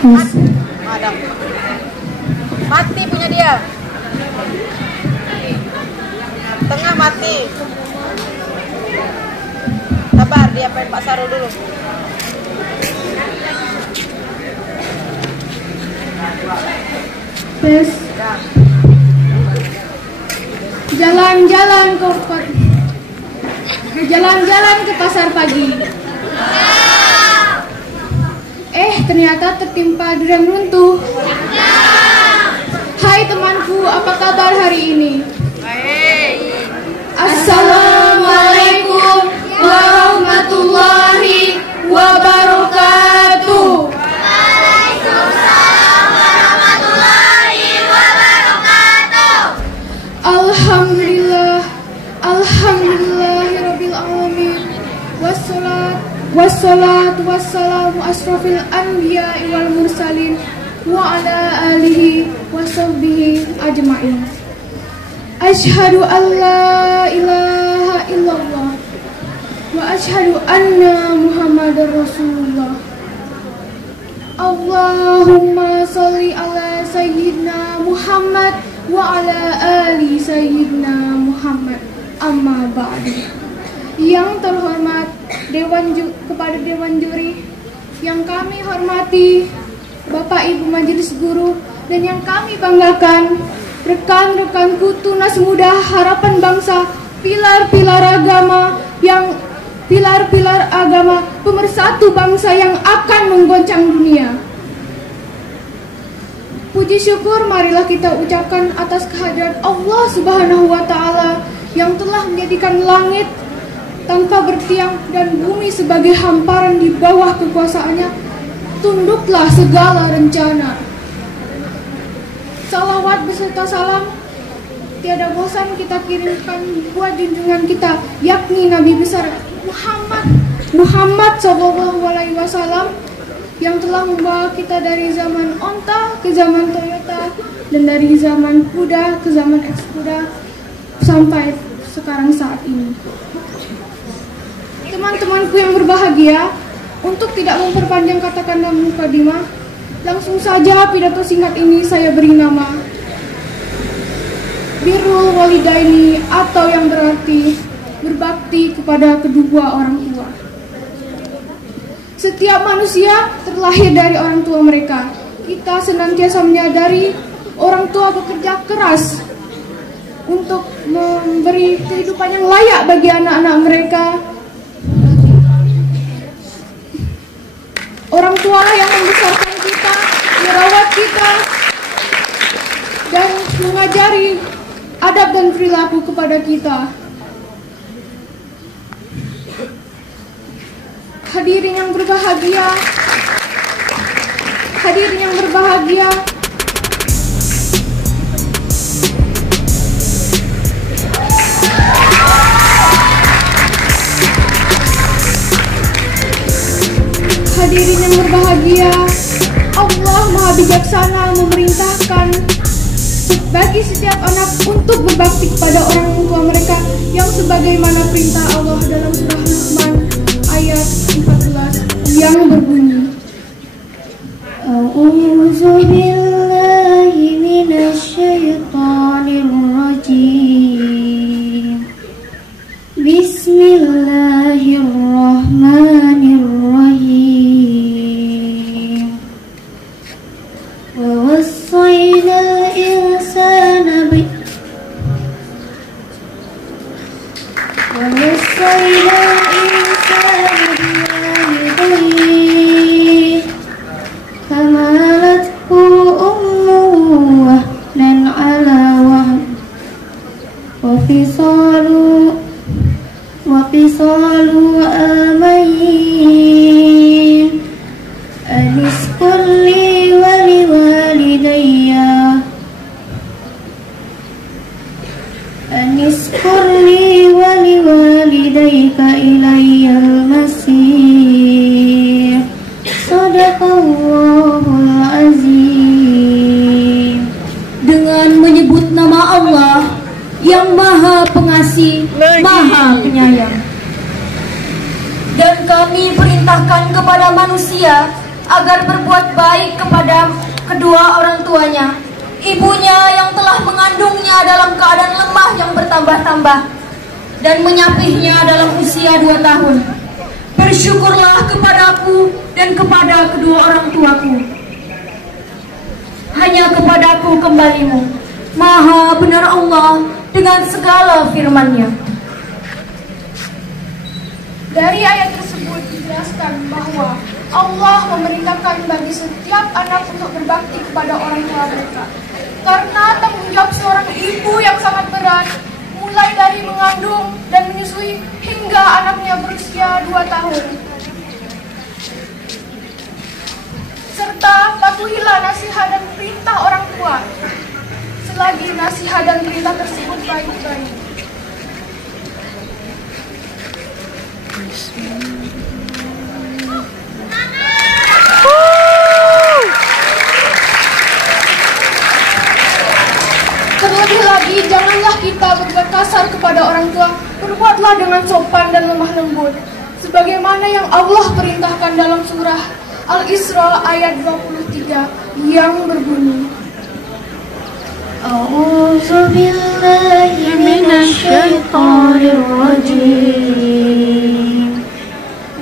Ada. Mati punya dia. Tengah mati. Sabar, dia pengen Pak Saru dulu. Tes. Jalan-jalan ke pasar pagi. Ternyata tertimpa derang runtuh. Hai temanku, apa kabar hari ini? Assalamualaikum warahmatullahi wabarakatuh. Waalaikumsalam warahmatullahi wabarakatuh. Alhamdulillahirabbil alamin. Wassalatu wassalamu asrofil anbiya'i wal mursalin wa ala alihi wa sahbihi ajma'in. Asyhadu an la ilaha illallah wa asyhadu anna Muhammadar Rasulullah. Allahumma sholli ala sayyidina Muhammad wa ala ali sayyidina Muhammad. Amma ba'du. Yang terhormat kepada Dewan Juri, yang kami hormati Bapak Ibu Majelis Guru, dan yang kami banggakan rekan-rekanku Tunas Muda Harapan Bangsa, pilar-pilar agama pemersatu bangsa yang akan menggoncang dunia. Puji syukur marilah kita ucapkan atas kehadirat Allah Subhanahu wa Ta'ala yang telah menjadikan langit tanpa bertiang dan bumi sebagai hamparan di bawah kekuasaannya. Tunduklah segala rencana. Salawat beserta salam tiada bosan kita kirimkan buat junjungan kita, yakni Nabi besar Muhammad SAW, yang telah membawa kita dari zaman onta ke zaman Toyota, dan dari zaman kuda ke zaman eks-kuda sampai sekarang saat ini. Teman-temanku yang berbahagia, untuk tidak memperpanjang kata-kata mukadimah, langsung saja pidato singkat ini saya beri nama Birrul Walidaini, atau yang berarti berbakti kepada kedua orang tua. Setiap manusia terlahir dari orang tua mereka. Kita senantiasa menyadari orang tua bekerja keras untuk memberi kehidupan yang layak bagi anak-anak mereka. Orang tua yang membesarkan kita, merawat kita, dan mengajari adab dan perilaku kepada kita. Hadirin yang berbahagia, Allah Maha Bijaksana memerintahkan bagi setiap anak untuk berbakti kepada orang tua mereka, yang sebagaimana perintah Allah dalam surah Luqman ayat 14 yang berbunyi, A'udzu billahi minasyaitonir rajim. Bismillahirrahmanirrahim. Wa wassaynal insana biwalidayhi hamalathu ummuhu wahnan ala wahn wa fisalu amain anishkur li wa liwalidayya ilayyal masir. Shadaqallahul azim. Dengan menyebut nama Allah yang Maha Pengasih, Maha Penyayang. Dan kami perintahkan kepada manusia agar berbuat baik kepada kedua orang tuanya. Ibunya yang telah mengandungnya dalam keadaan lemah yang bertambah-tambah dan menyapihnya dalam usia 2 tahun. Bersyukurlah kepadaku dan kepada kedua orang tuaku. Hanya kepadaku kembalimu, Maha benar Allah dengan segala firman-Nya. Dari ayat tersebut dijelaskan bahwa Allah memerintahkan bagi setiap anak untuk berbakti kepada orang tua mereka. Karena tanggung jawab seorang ibu yang sangat berat, mulai dari mengandung dan menyusui hingga anaknya berusia 2 tahun. Serta patuhilah nasihat dan perintah orang tua, selagi nasihat dan perintah tersebut baik-baik. Terlebih lagi, janganlah kita berbuat kasar kepada orang tua. Berbuatlah dengan sopan dan lemah lembut, sebagaimana yang Allah perintahkan dalam surah Al-Isra ayat 23 yang berbunyi, A'udzu billahi minasyaitonir rajim.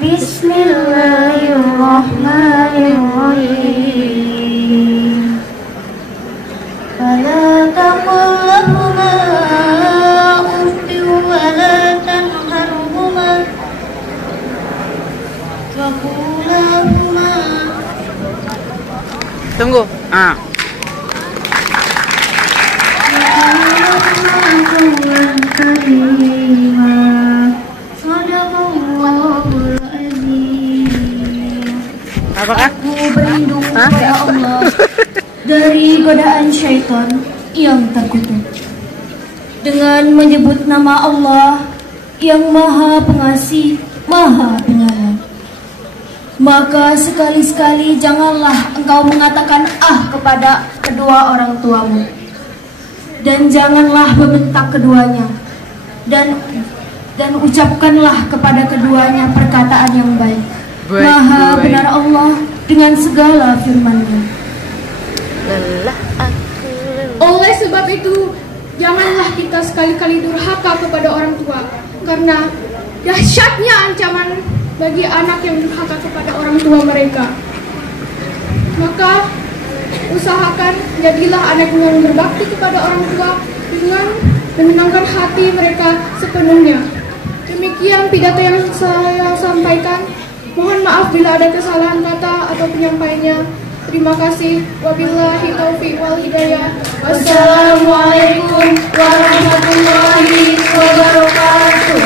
Bismillahirrahmanirrahim. Fala taqul lahuma uffin wa la tanharhuma wa qul lahuma. Tunggu. Apakah? Aku berlindung kepada Allah dari godaan syaitan yang terkutuk dengan menyebut nama Allah yang Maha Pengasih, Maha Penyayang. Maka sekali-sekali janganlah engkau mengatakan kepada kedua orang tuamu, dan janganlah membentak keduanya, dan ucapkanlah kepada keduanya perkataan yang baik. Maha benar Allah dengan segala firman-Nya. Oleh sebab itu, janganlah kita sekali-kali durhaka kepada orang tua, karena dahsyatnya ancaman bagi anak yang durhaka kepada orang tua mereka. Maka usahakan jadilah anak yang berbakti kepada orang tua dengan menenangkan hati mereka sepenuhnya. Demikian pidato yang saya sampaikan. Mohon maaf bila ada kesalahan kata atau penyampaiannya. Terima kasih. Wabillahi taufiq wal hidayah. Wassalamualaikum warahmatullahi wabarakatuh.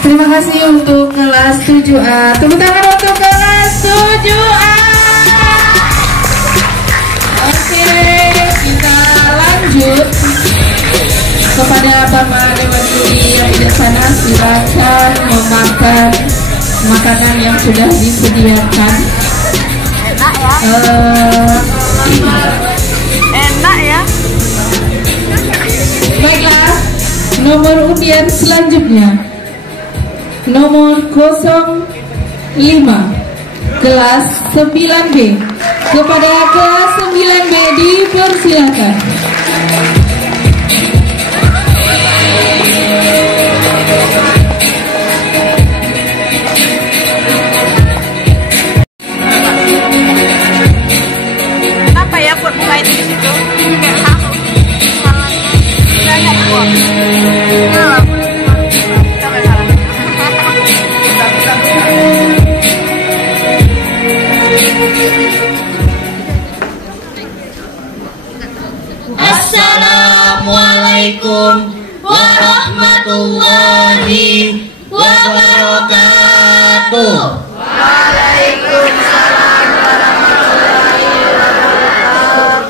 Terima kasih untuk kelas 7A. Tepuk tangan untuk kelas 7A. Oke, kita lanjut kepada Bapak Dewan Juri yang di sana. Silakan memakan makanan yang sudah disediakan. Enak ya? Enak ya? Baiklah, nomor undian selanjutnya nomor 05 kelas 9B. Kepada kelas 9B dipersilakan. Kenapa ya buat bukain di situ? Kayak tahu. Banyak buat. Assalamualaikum warahmatullahi wabarakatuh. Waalaikumsalam warahmatullahi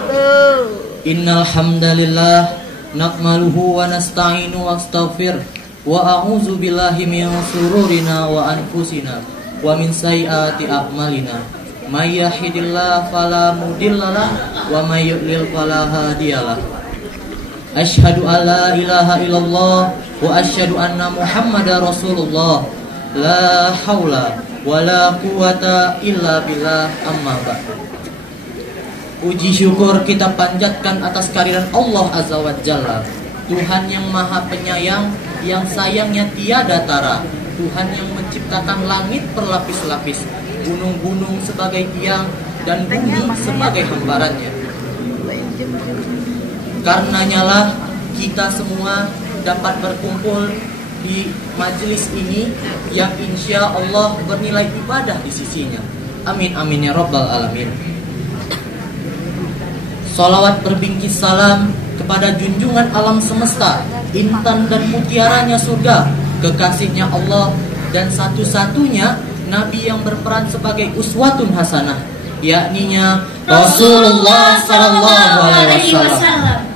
wabarakatuh. Innal hamdalillah nahmaduhu wa nasta'inu wa astaghfir wa a'udzu billahi min shururina wa anfusina wa min sayyiati a'malina. May yahdihillahu fala mudhillalah wa may yudlil fala hadiyalah. Asyhadu an la ilaha illallah wa asyhadu anna Muhammadar Rasulullah. La haula wala quwata illa billah, amma ba'du. Puji syukur kita panjatkan atas kehadiran Allah Azza wa Jalla, Tuhan yang maha penyayang, yang sayangnya tiada tara, Tuhan yang menciptakan langit berlapis-lapis, gunung-gunung sebagai tiang, dan bumi sebagai hambarannya. Karenanya lah kita semua dapat berkumpul di majelis ini yang insya Allah bernilai ibadah di sisinya. Amin amin ya rabbal alamin. Salawat berbingkis salam kepada junjungan alam semesta, intan dan mutiaranya surga, kekasihnya Allah, dan satu-satunya Nabi yang berperan sebagai uswatun hasanah, yakninya Rasulullah Sallallahu Alaihi Wasallam.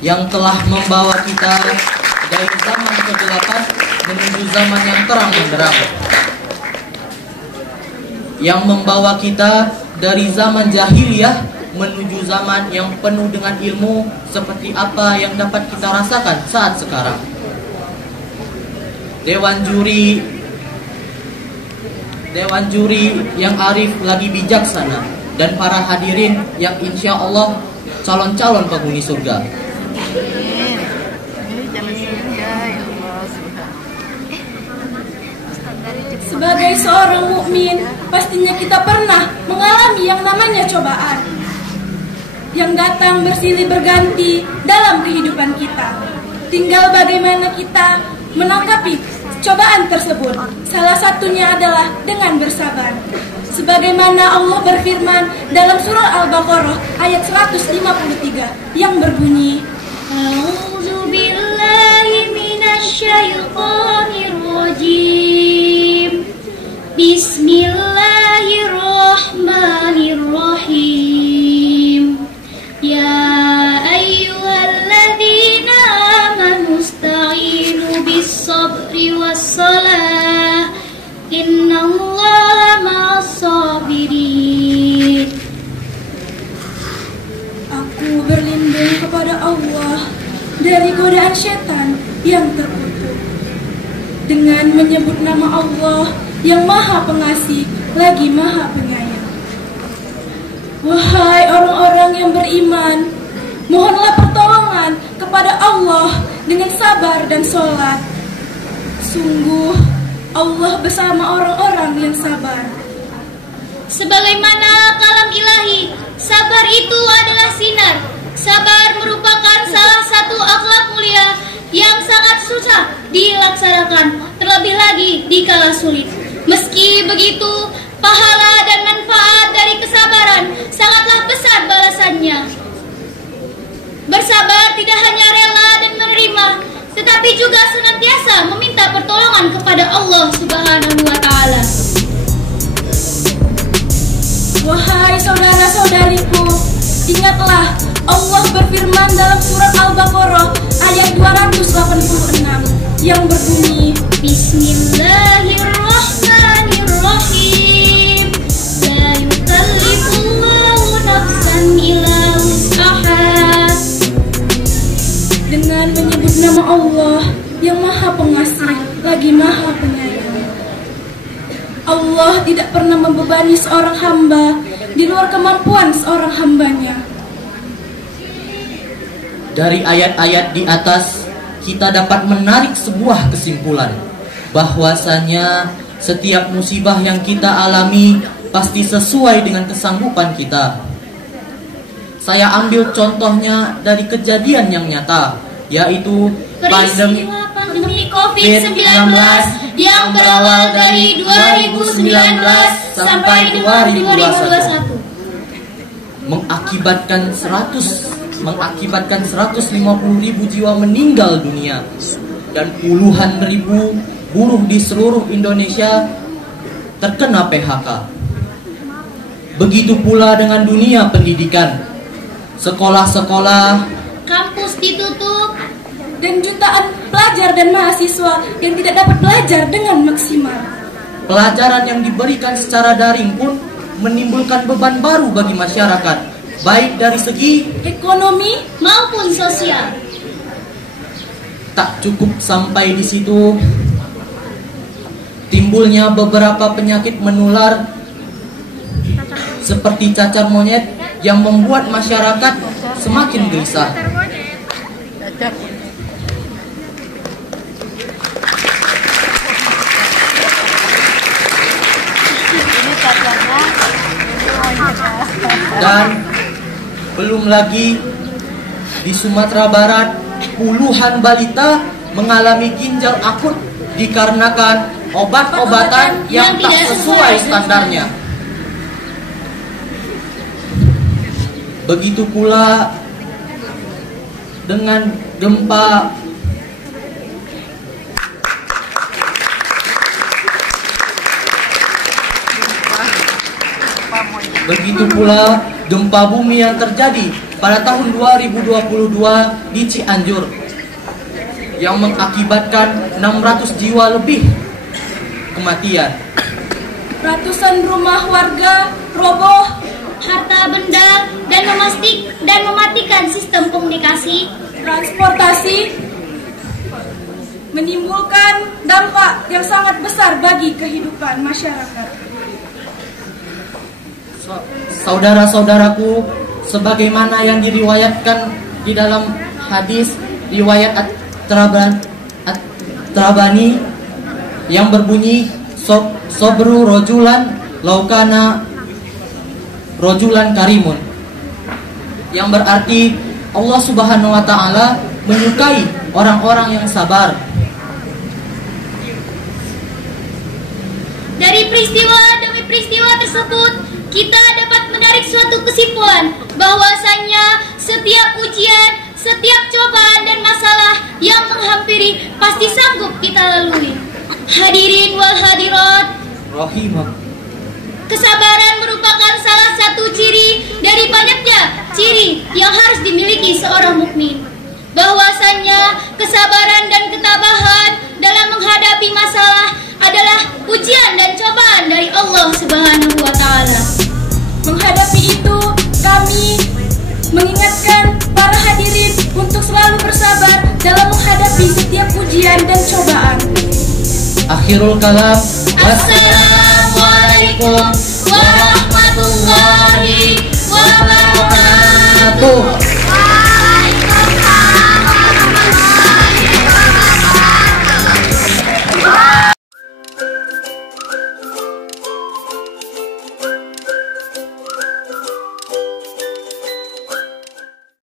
Yang telah membawa kita dari zaman kegelapan menuju zaman yang terang benderang, yang membawa kita dari zaman jahiliyah menuju zaman yang penuh dengan ilmu seperti apa yang dapat kita rasakan saat sekarang. Dewan juri yang arif lagi bijaksana, dan para hadirin yang insya Allah calon-calon penghuni surga. Sebagai seorang mukmin, pastinya kita pernah mengalami yang namanya cobaan yang datang bersilih berganti dalam kehidupan kita. Tinggal bagaimana kita menanggapi cobaan tersebut. Salah satunya adalah dengan bersabar. Sebagaimana Allah berfirman dalam surah Al-Baqarah ayat 153 yang berbunyi, A'udzu billahi minasyaitonir rajim. Bismillahirrahmanirrahim. Ya ayyuhalladzina amanu ista'inu bis-sabri was-salah. Innallaha ma'as-sabirin. Aku berlindung kepada Allah dari godaan setan yang terkutuk dengan menyebut nama Allah yang maha pengasih lagi maha penyayang. Wahai orang-orang yang beriman, mohonlah pertolongan kepada Allah dengan sabar dan sholat. Sungguh Allah bersama orang-orang yang sabar. Sebagaimana kalam ilahi, sabar itu adalah sinar. Sabar merupakan salah satu akhlak mulia yang sangat susah dilaksanakan, terlebih lagi di kala sulit. Meski begitu, pahala dan manfaat dari kesabaran sangatlah besar balasannya. Bersabar tidak hanya rela dan menerima, tetapi juga senantiasa meminta pertolongan kepada Allah Subhanahu wa Ta'ala. Wahai saudara-saudariku, ingatlah Allah berfirman dalam surat Al-Baqarah ayat 286 yang berbunyi, Bismillahirrahmanirrahim. La yukallifullahu nafsan illa wus'aha. Dengan menyebut nama Allah yang maha pengasih lagi maha penyayang. Allah tidak pernah membebani seorang hamba di luar kemampuan seorang hambanya. Dari ayat-ayat di atas kita dapat menarik sebuah kesimpulan bahwasanya setiap musibah yang kita alami pasti sesuai dengan kesanggupan kita. Saya ambil contohnya dari kejadian yang nyata, yaitu pandemi COVID-19 yang berawal dari 2019 sampai 2021 mengakibatkan 150.000 jiwa meninggal dunia dan puluhan ribu buruh di seluruh Indonesia terkena PHK. Begitu pula dengan dunia pendidikan. Sekolah-sekolah, kampus ditutup, dan jutaan pelajar dan mahasiswa yang tidak dapat belajar dengan maksimal. Pelajaran yang diberikan secara daring pun menimbulkan beban baru bagi masyarakat, baik dari segi ekonomi maupun sosial. Tak cukup sampai di situ, timbulnya beberapa penyakit menular seperti cacar monyet yang membuat masyarakat semakin gelisah. Dan belum lagi di Sumatera Barat puluhan balita mengalami ginjal akut dikarenakan obat-obatan yang tak sesuai standarnya. Begitu pula dengan gempa bumi yang terjadi pada tahun 2022 di Cianjur yang mengakibatkan 600 jiwa lebih kematian. Ratusan rumah warga roboh, Harta benda dan mematikan sistem komunikasi, transportasi, menimbulkan dampak yang sangat besar bagi kehidupan masyarakat. Saudara-saudaraku, sebagaimana yang diriwayatkan di dalam hadis riwayat At-Trabani yang berbunyi sobru rojulan laukana rojulan karimun, yang berarti Allah Subhanahu wa taala menyukai orang-orang yang sabar. Dari peristiwa demi peristiwa tersebut, kita dapat menarik suatu kesimpulan bahwasannya setiap ujian, setiap cobaan dan masalah yang menghampiri pasti sanggup kita lalui. Hadirin wal hadirat, Rahimah. kesabaran merupakan salah satu ciri dari banyaknya ciri yang harus dimiliki seorang mukmin. Bahwasannya kesabaran dan ketabahan dalam menghadapi masalah adalah ujian dan cobaan dari Allah Subhanahu wa taala. Menghadapi itu, kami mengingatkan para hadirin untuk selalu bersabar dalam menghadapi setiap ujian dan cobaan. Akhirul kalam. Assalamualaikum warahmatullahi wabarakatuh.